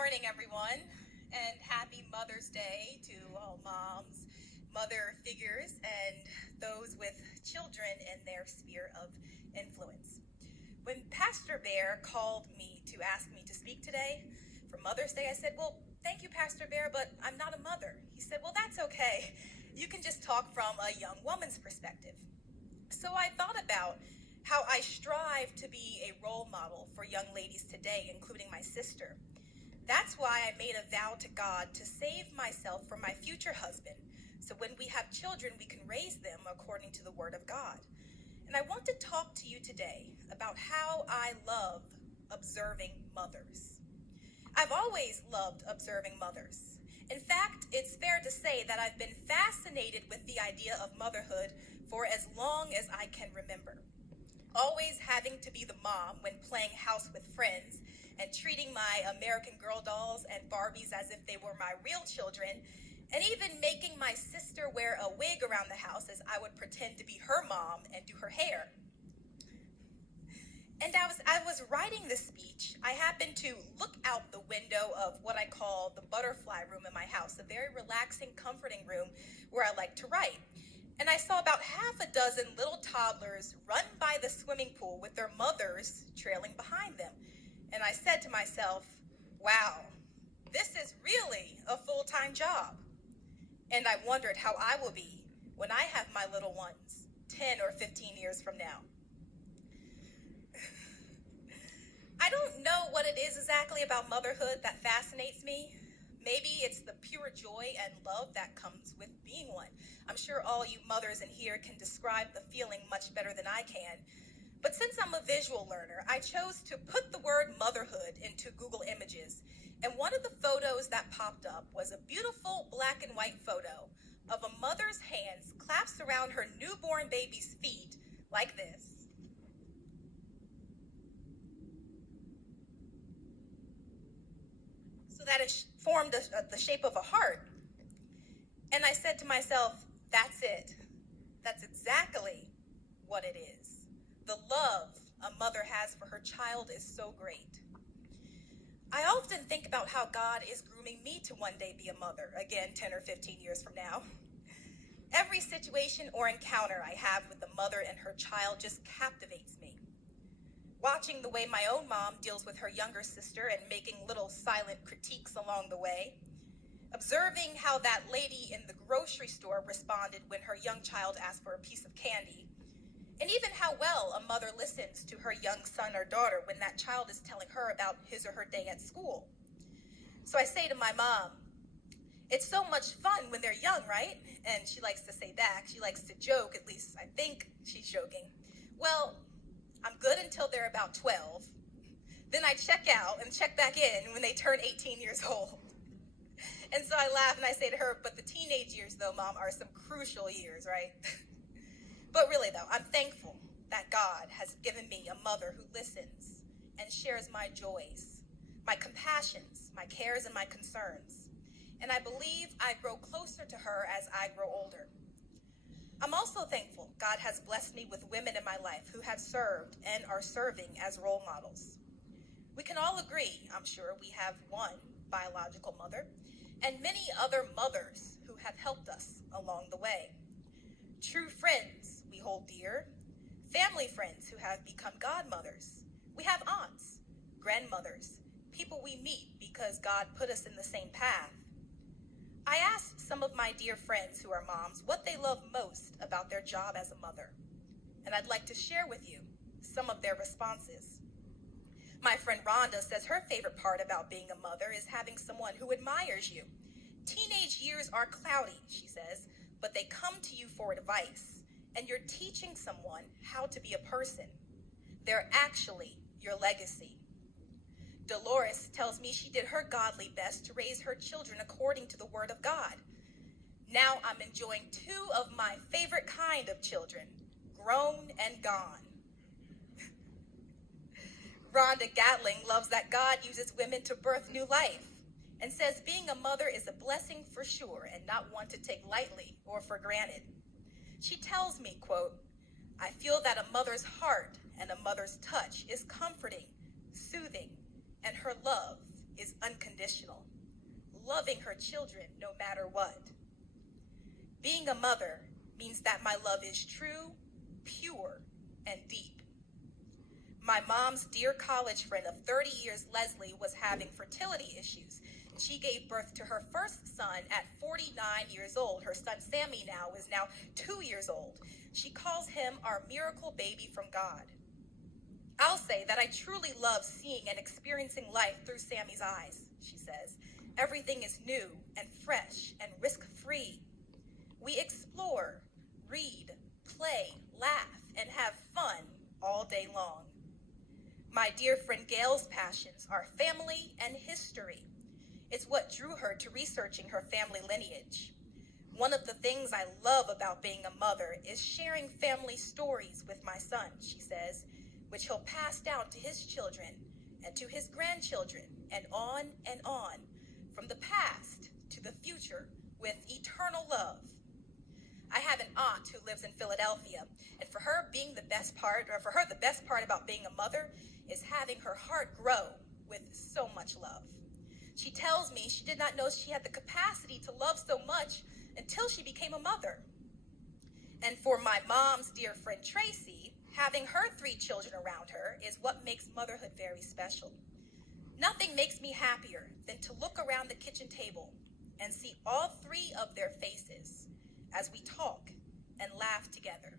morning, everyone, and happy Mother's Day to all moms, mother figures, and those with children in their sphere of influence. When Pastor Bear called me to ask me to speak today for Mother's Day, I said, well, thank you, Pastor Bear, but I'm not a mother. He said, well, that's okay. You can just talk from a young woman's perspective. So I thought about how I strive to be a role model for young ladies today, including my sister. That's why I made a vow to God to save myself for my future husband, so when we have children, we can raise them according to the Word of God. And I want to talk to you today about how I love observing mothers. I've always loved observing mothers. In fact, it's fair to say that I've been fascinated with the idea of motherhood for as long as I can remember. Always having to be the mom when playing house with friends and treating my American Girl dolls and Barbies as if they were my real children, and even making my sister wear a wig around the house as I would pretend to be her mom and do her hair. And as I was writing this speech, I happened to look out the window of what I call the butterfly room in my house, a very relaxing, comforting room where I like to write. And I saw about half a dozen little toddlers run by the swimming pool with their mothers trailing behind them. And I said to myself, wow, this is really a full-time job. And I wondered how I will be when I have my little ones 10 or 15 years from now. I don't know what it is exactly about motherhood that fascinates me. Maybe it's the pure joy and love that comes with being one. I'm sure all you mothers in here can describe the feeling much better than I can. But since I'm a visual learner, I chose to put the word motherhood into Google Images. And one of the photos that popped up was a beautiful black and white photo of a mother's hands clasped around her newborn baby's feet like this. So that it formed the shape of a heart. And I said to myself, that's it. That's exactly what it is. The love a mother has for her child is so great. I often think about how God is grooming me to one day be a mother, again, 10 or 15 years from now. Every situation or encounter I have with the mother and her child just captivates me. Watching the way my own mom deals with her younger sister and making little silent critiques along the way. Observing how that lady in the grocery store responded when her young child asked for a piece of candy. And even how well a mother listens to her young son or daughter when that child is telling her about his or her day at school. So I say to my mom, it's so much fun when they're young, right? And she likes to say back, she likes to joke, at least I think she's joking. Well, I'm good until they're about 12. Then I check out and check back in when they turn 18 years old. And so I laugh and I say to her, but the teenage years though, Mom, are some crucial years, right? But really though, I'm thankful that God has given me a mother who listens and shares my joys, my compassions, my cares, and my concerns. And I believe I grow closer to her as I grow older. I'm also thankful God has blessed me with women in my life who have served and are serving as role models. We can all agree, I'm sure, we have one biological mother and many other mothers who have helped us along the way. True friends we hold dear, family friends who have become godmothers. We have aunts, grandmothers, people we meet because God put us in the same path. I asked some of my dear friends who are moms what they love most about their job as a mother, and I'd like to share with you some of their responses. My friend Rhonda says her favorite part about being a mother is having someone who admires you. Teenage years are cloudy, she says, but they come to you for advice, and you're teaching someone how to be a person. They're actually your legacy. Dolores tells me she did her godly best to raise her children according to the Word of God. Now I'm enjoying two of my favorite kind of children, grown and gone. Rhonda Gatling loves that God uses women to birth new life and says being a mother is a blessing for sure and not one to take lightly or for granted. She tells me, quote, I feel that a mother's heart and a mother's touch is comforting, soothing, and her love is unconditional, loving her children no matter what. Being a mother means that my love is true, pure, and deep. My mom's dear college friend of 30 years, Leslie, was having fertility issues. She gave birth to her first son at 49 years old. Her son, Sammy, is now 2 years old. She calls him our miracle baby from God. I'll say that I truly love seeing and experiencing life through Sammy's eyes, she says. Everything is new and fresh and risk-free. We explore, read, play, laugh, and have fun all day long. My dear friend Gail's passions are family and history. It's what drew her to researching her family lineage. One of the things I love about being a mother is sharing family stories with my son, she says, which he'll pass down to his children and to his grandchildren and on, from the past to the future with eternal love. I have an aunt who lives in Philadelphia, and for her the best part about being a mother is having her heart grow with so much love. She tells me she did not know she had the capacity to love so much until she became a mother. And for my mom's dear friend Tracy, having her 3 children around her is what makes motherhood very special. Nothing makes me happier than to look around the kitchen table and see all 3 of their faces as we talk and laugh together.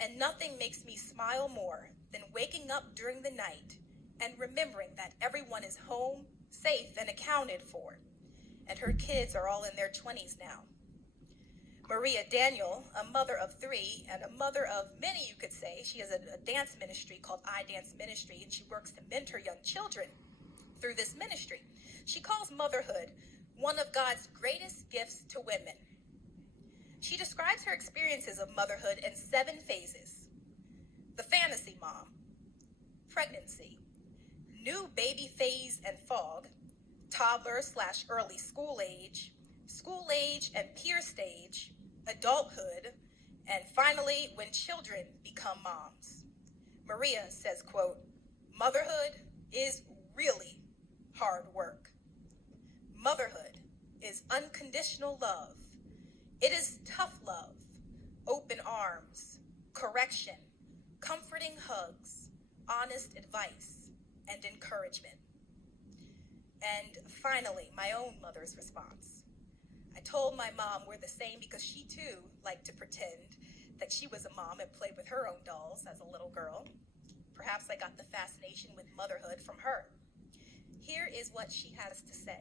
And nothing makes me smile more than waking up during the night and remembering that everyone is home, safe, and accounted for. And her kids are all in their 20s now. Maria Daniel, a mother of 3 and a mother of many, you could say. She has a dance ministry called I Dance Ministry, and she works to mentor young children through this ministry. She calls motherhood one of God's greatest gifts to women. She describes her experiences of motherhood in 7 phases: the fantasy mom, pregnancy, new baby phase and fog, toddler/early school age and peer stage, adulthood, and finally when children become moms. Maria says, quote, "Motherhood is really hard work. Motherhood is unconditional love. It is tough love, open arms, correction, comforting hugs, honest advice, and encouragement." And finally, my own mother's response. I told my mom we're the same because she too liked to pretend that she was a mom and played with her own dolls as a little girl. Perhaps I got the fascination with motherhood from her. Here is what she has to say.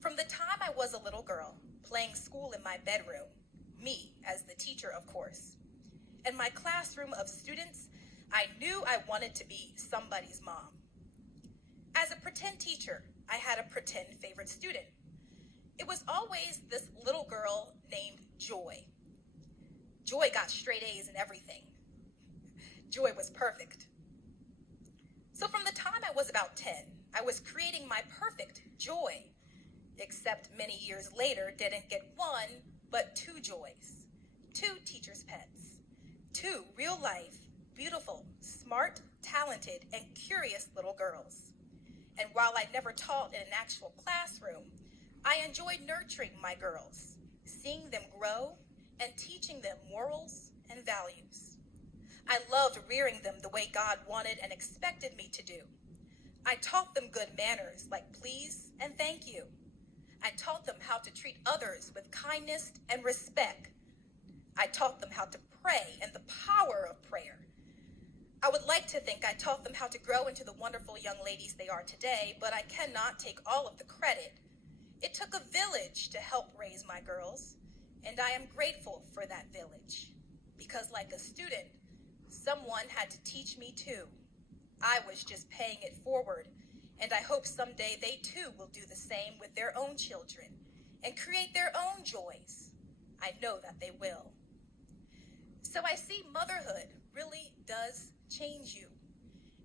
From the time I was a little girl, playing school in my bedroom, me as the teacher, of course, and my classroom of students, I knew I wanted to be somebody's mom. As a pretend teacher, I had a pretend favorite student. It was always this little girl named Joy. Joy got straight A's in everything. Joy was perfect. So from the time I was about 10, I was creating my perfect Joy, except many years later didn't get 1, but 2 Joys, 2 teacher's pets, 2 real-life, beautiful, smart, talented, and curious little girls. And while I never taught in an actual classroom, I enjoyed nurturing my girls, seeing them grow, and teaching them morals and values. I loved rearing them the way God wanted and expected me to do. I taught them good manners like please and thank you. I taught them how to treat others with kindness and respect. I taught them how to pray and the power of prayer. I would like to think I taught them how to grow into the wonderful young ladies they are today, but I cannot take all of the credit. It took a village to help raise my girls, and I am grateful for that village, because like a student, someone had to teach me too. I was just paying it forward, and I hope someday they too will do the same with their own children and create their own joys. I know that they will. So I see motherhood really does change you.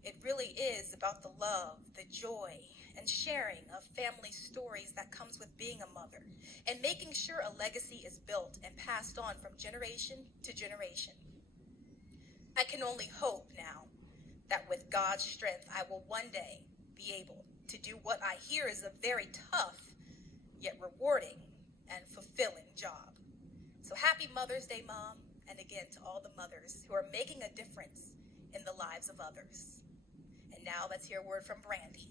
It really is about the love, the joy, and sharing of family stories that comes with being a mother, and making sure a legacy is built and passed on from generation to generation. I can only hope now that with God's strength, I will one day be able to do what I hear is a very tough, yet rewarding and fulfilling job. So happy Mother's Day, Mom, and again to all the mothers who are making a difference in the lives of others. And now let's hear a word from Brandy.